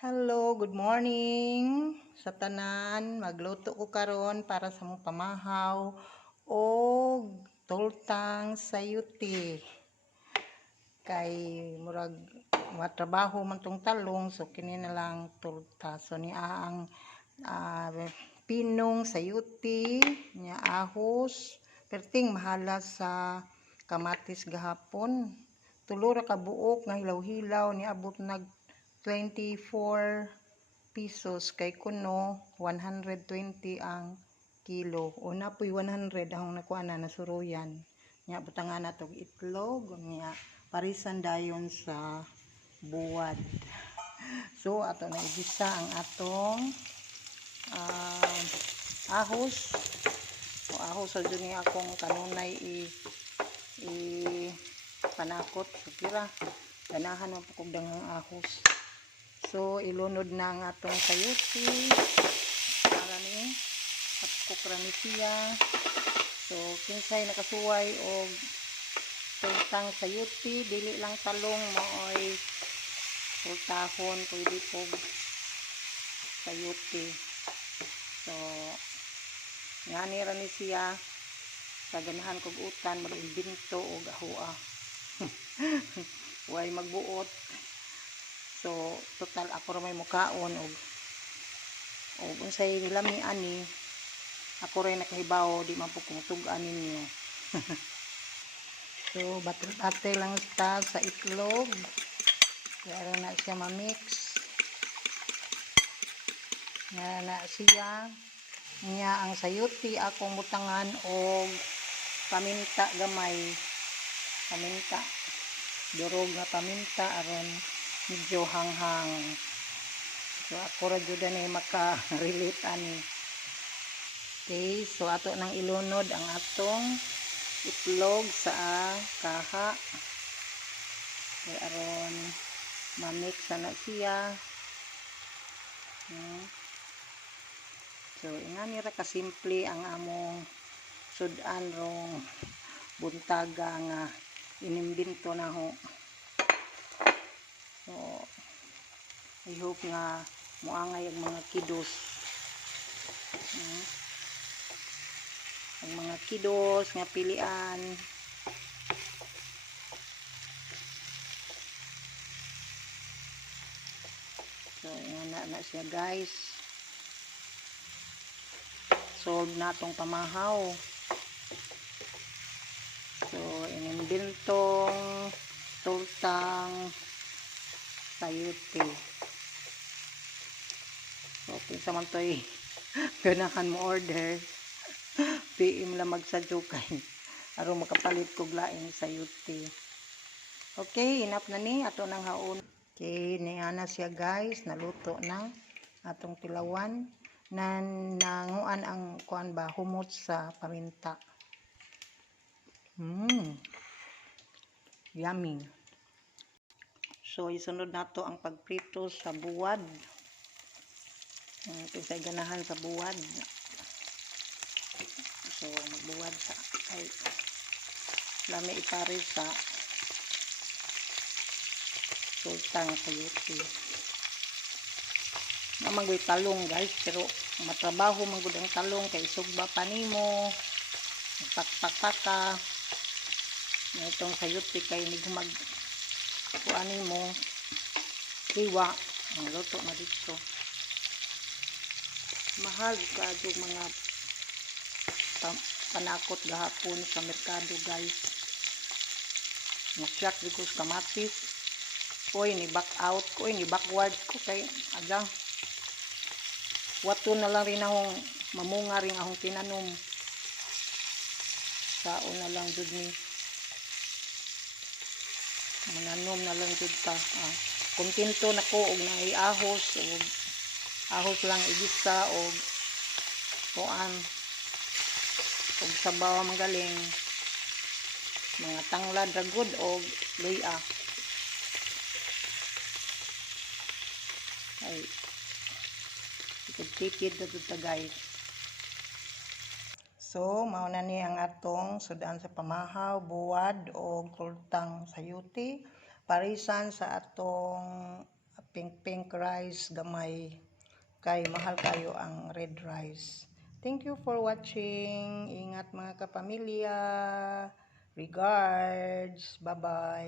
Hello, good morning sa tanan. Magluto ko karon para sa mong pamahaw o tultang sayuti. Kay murag matrabaho man tong talong, so kini na lang tulta. So ni ang pinong sayuti nya ahos, perting mahala sa kamatis gahapon. Tulo ra ka buok nga hilaw-hilaw ni abot nag 24 pesos kay kuno 120 ang kilo. Una po'y 100 ang nakuha na nasuruyan. Nya butangan na tog itlog nya parisan dayon sa buwad. So ato na igisa ang atong ahos. So ahos sa ni akong kanunay i panakot so kira ganahan mo pagkog dangang ahos. So ilunod na ang atong sayuti para ni at kukra ni siya. So kinsay nakasuway og tultang sayuti, dili lang talong maoy tultahon pwede po sayuti. So ngani ra ni siya sa ganahan kog utan mag-imbento og ahua. Way magbuot. So total ako ra may mukaon og unsay nilami ani ako ray nakahibaw di man po kung tug-an ninyo. So batil-batil lang ta sa itlog para na siya ma-mix na siya niya ang sayuti akong butangan og paminta gamay, paminta durog na paminta aron medyo hanghang. So ako ra jud ani maka-relate ani. Okay, so ato nang ilunod ang atong itlog sa kaha. Okay, aron ma-mix na siya. So ingani ra ka simple ang among sudan rong buntaga nga inimbento na ho. So I hope nga muangay ang mga kidos. Ang mga kidos nga pilian. So ingana na siya guys. Solve na tong pamahaw. So inimbentong tultang sayuti. So pinsa man to'y ganahan mo order PM lang magsadyukay aron makapalit kog laing sayuti. Okay, enough na ni ato nang haon. Okay, niana siya guys, naluto na atong tilawan na nanguan ang kuan ba humot sa paminta. Yummy. So isunod nato ang pagprito sa buwad. Kisay ganahan sa buwad. So magbuwad sa ay lami ipares sa tultang sayuti. Namanggoy talong guys, pero matrabaho manggod ang talong kay sugba pa nimo. Pakpakpaka. Itong sayuti kay hindi mag kuanin mo siwa ang luto na dito. Mahal ka yung mga panakot gahapon sa merkado guys. Nasyak dito sa kamatis. Uy, ni back out ko, ni backward ko kay agang wato na lang rin akong mamunga rin akong tinanom. Sao na lang jud ni mananom na lang jud ta. Kontento na ko og naiahos og ahos lang igisa og kuan og sabaw magaling mga tanglad ragod og luya. Ay tipid na dito guys. So mao na ni ang atong sudan sa pamahaw, buwad o tultang sayuti parisan sa atong pink rice gamay. Kay mahal kayo ang red rice. Thank you for watching. Ingat mga kapamilya. Regards. Bye-bye.